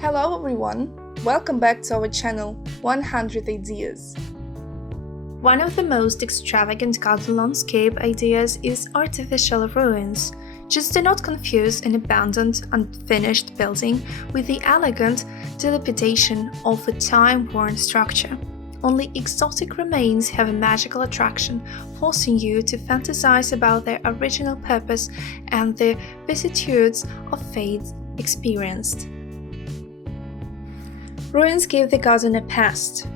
Hello everyone, welcome back to our channel 100 Ideas. One of the most extravagant garden landscape ideas is artificial ruins. Just do not confuse an abandoned, unfinished building with the elegant dilapidation of a time-worn structure. Only exotic remains have a magical attraction, forcing you to fantasize about their original purpose and the vicissitudes of fate experienced. Ruins give the garden a past.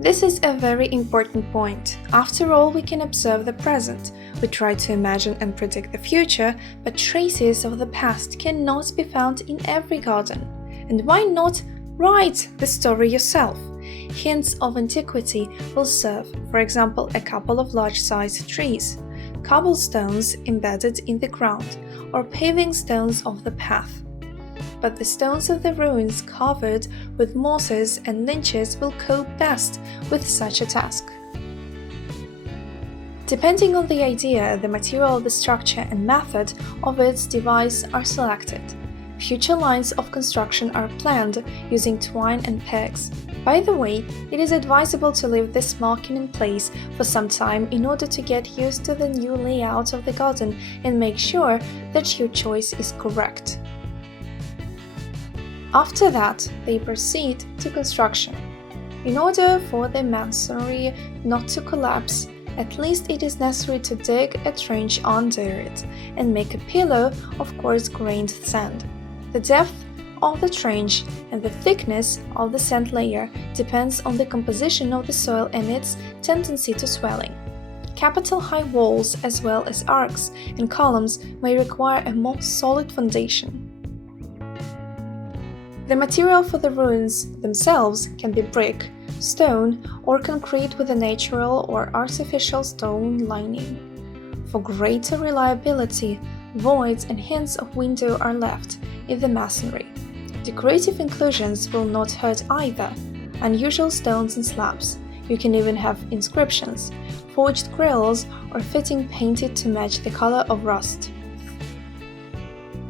This is a very important point. After all, we can observe the present. We try to imagine and predict the future, but traces of the past cannot be found in every garden. And why not write the story yourself? Hints of antiquity will serve, for example, a couple of large-sized trees, cobblestones embedded in the ground, or paving stones of the path. But the stones of the ruins covered with mosses and lynches will cope best with such a task. Depending on the idea, the material of the structure and method of its device are selected. Future lines of construction are planned using twine and pegs. By the way, it is advisable to leave this marking in place for some time in order to get used to the new layout of the garden and make sure that your choice is correct. After that, they proceed to construction. In order for the masonry not to collapse, at least it is necessary to dig a trench under it and make a pillow of coarse-grained sand. The depth of the trench and the thickness of the sand layer depends on the composition of the soil and its tendency to swelling. Capital high walls as well as arcs and columns may require a more solid foundation. The material for the ruins themselves can be brick, stone, or concrete with a natural or artificial stone lining. For greater reliability, voids and hints of window are left in the masonry. Decorative inclusions will not hurt either. Unusual stones and slabs. You can even have inscriptions, forged grills, or fitting painted to match the color of rust.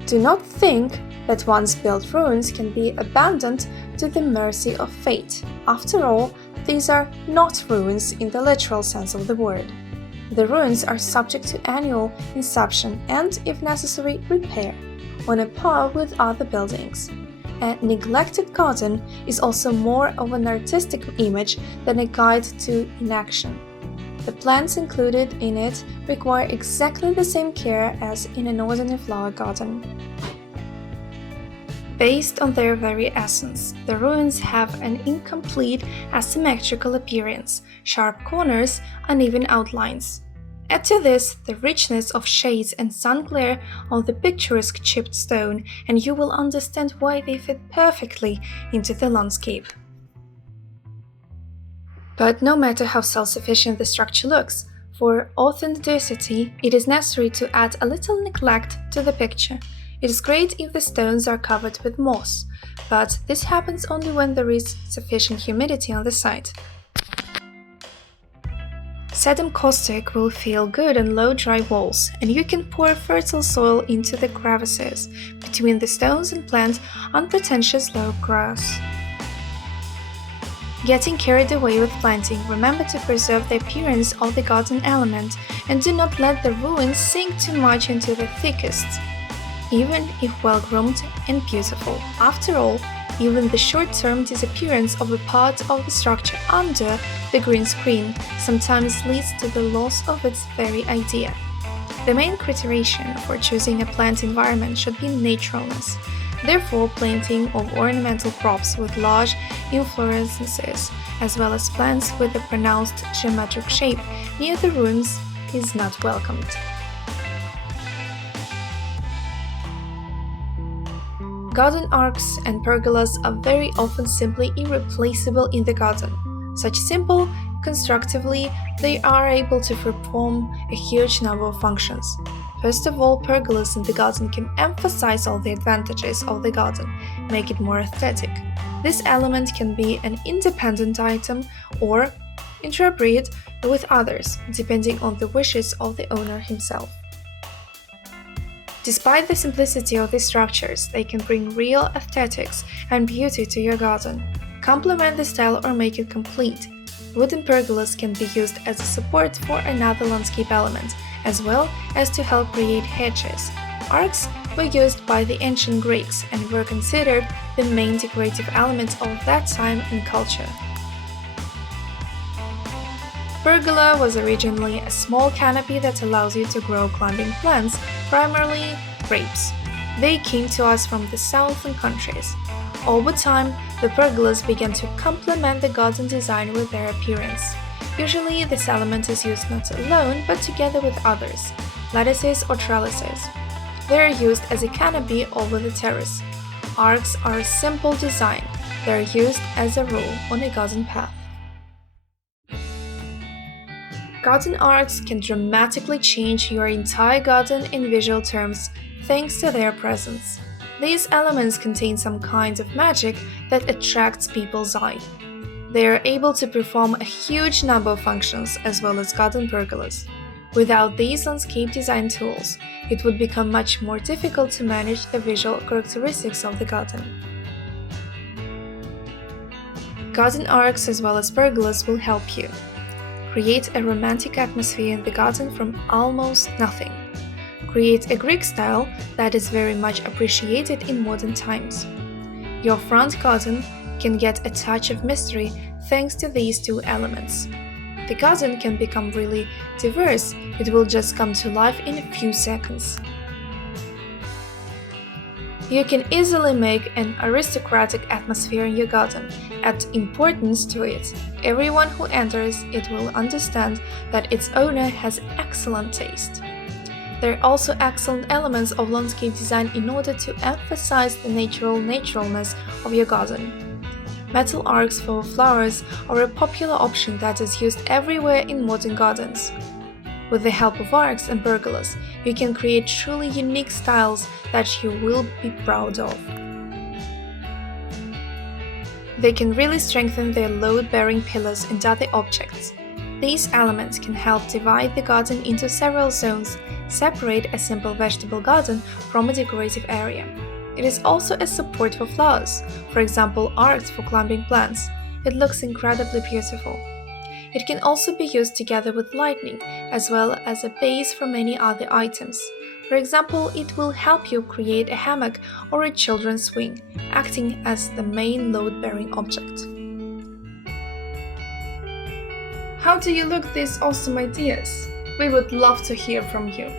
Do not think that once built ruins can be abandoned to the mercy of fate. After all, these are not ruins in the literal sense of the word. The ruins are subject to annual inspection and, if necessary, repair, on a par with other buildings. A neglected garden is also more of an artistic image than a guide to inaction. The plants included in it require exactly the same care as in an ordinary flower garden. Based on their very essence, the ruins have an incomplete, asymmetrical appearance, sharp corners, uneven outlines. Add to this the richness of shades and sun glare on the picturesque chipped stone, and you will understand why they fit perfectly into the landscape. But no matter how self-sufficient the structure looks, for authenticity, it is necessary to add a little neglect to the picture. It is great if the stones are covered with moss, but this happens only when there is sufficient humidity on the site. Sedum caustic will feel good on low dry walls, and you can pour fertile soil into the crevices between the stones and plant unpretentious low grass. Getting carried away with planting, remember to preserve the appearance of the garden element and do not let the ruins sink too much into the thickest, even if well-groomed and beautiful. After all, even the short-term disappearance of a part of the structure under the green screen sometimes leads to the loss of its very idea. The main criterion for choosing a plant environment should be naturalness. Therefore, planting of ornamental crops with large inflorescences, as well as plants with a pronounced geometric shape near the ruins, is not welcomed. Garden arcs and pergolas are very often simply irreplaceable in the garden. Such simple, constructively, they are able to perform a huge number of functions. First of all, pergolas in the garden can emphasize all the advantages of the garden, make it more aesthetic. This element can be an independent item or interbreed with others, depending on the wishes of the owner himself. Despite the simplicity of these structures, they can bring real aesthetics and beauty to your garden, complement the style or make it complete. Wooden pergolas can be used as a support for another landscape element, as well as to help create hedges. Arcs were used by the ancient Greeks and were considered the main decorative elements of that time and culture. Pergola was originally a small canopy that allows you to grow climbing plants, primarily grapes. They came to us from the southern countries. Over time, the pergolas began to complement the garden design with their appearance. Usually, this element is used not alone, but together with others, lattices or trellises. They are used as a canopy over the terrace. Arcs are a simple design. They are used as a rule on a garden path. Garden arcs can dramatically change your entire garden in visual terms thanks to their presence. These elements contain some kind of magic that attracts people's eye. They are able to perform a huge number of functions as well as garden pergolas. Without these landscape design tools, it would become much more difficult to manage the visual characteristics of the garden. Garden arcs as well as pergolas will help you create a romantic atmosphere in the garden from almost nothing. Create a Greek style that is very much appreciated in modern times. Your front garden can get a touch of mystery thanks to these two elements. The garden can become really diverse, it will just come to life in a few seconds. You can easily make an aristocratic atmosphere in your garden, add importance to it. Everyone who enters it will understand that its owner has excellent taste. There are also excellent elements of landscape design in order to emphasize the naturalness of your garden. Metal arcs for flowers are a popular option that is used everywhere in modern gardens. With the help of arcs and pergolas, you can create truly unique styles that you will be proud of. They can really strengthen their load-bearing pillars and other objects. These elements can help divide the garden into several zones, separate a simple vegetable garden from a decorative area. It is also a support for flowers, for example arcs for climbing plants. It looks incredibly beautiful. It can also be used together with lighting, as well as a base for many other items. For example, it will help you create a hammock or a children's swing, acting as the main load-bearing object. How do you look these awesome ideas? We would love to hear from you.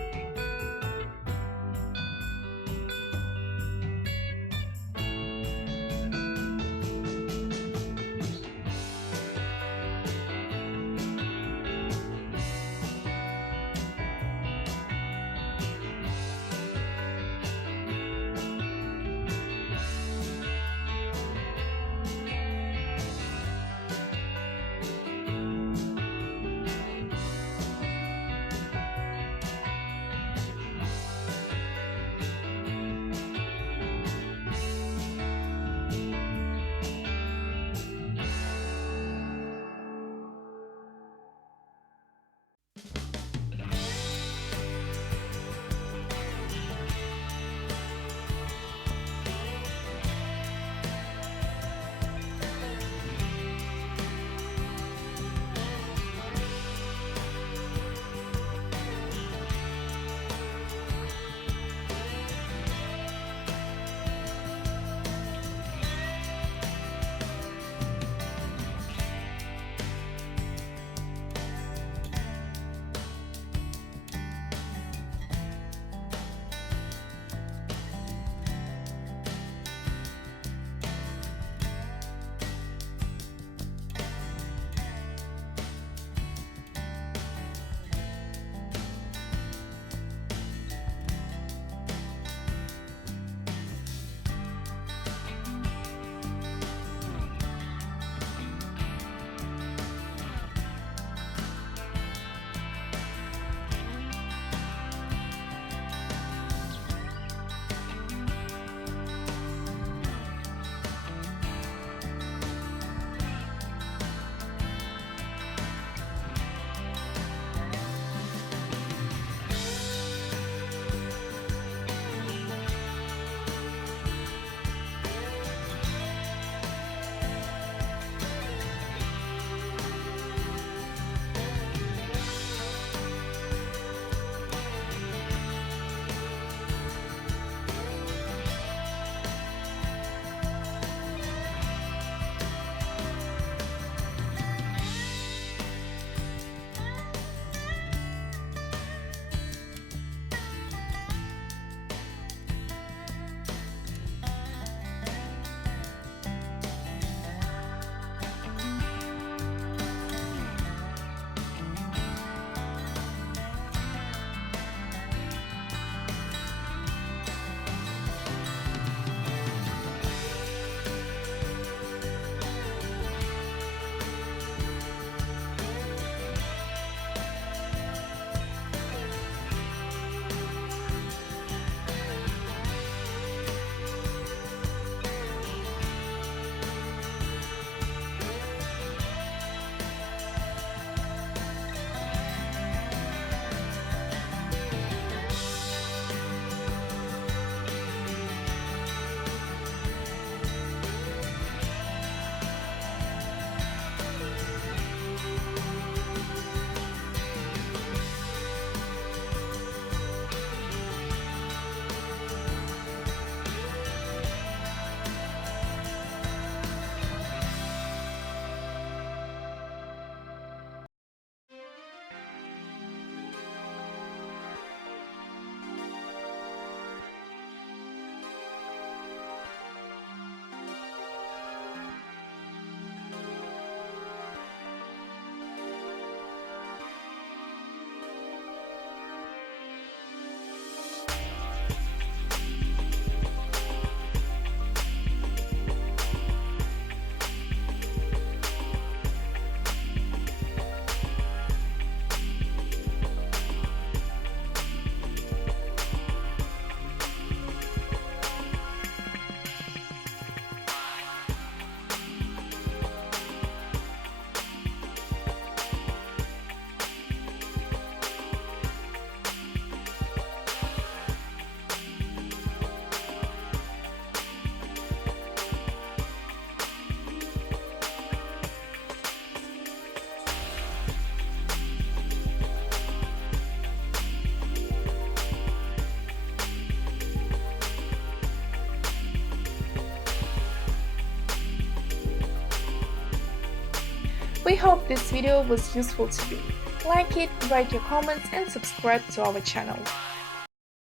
We hope this video was useful to you. Like it, write your comments and subscribe to our channel.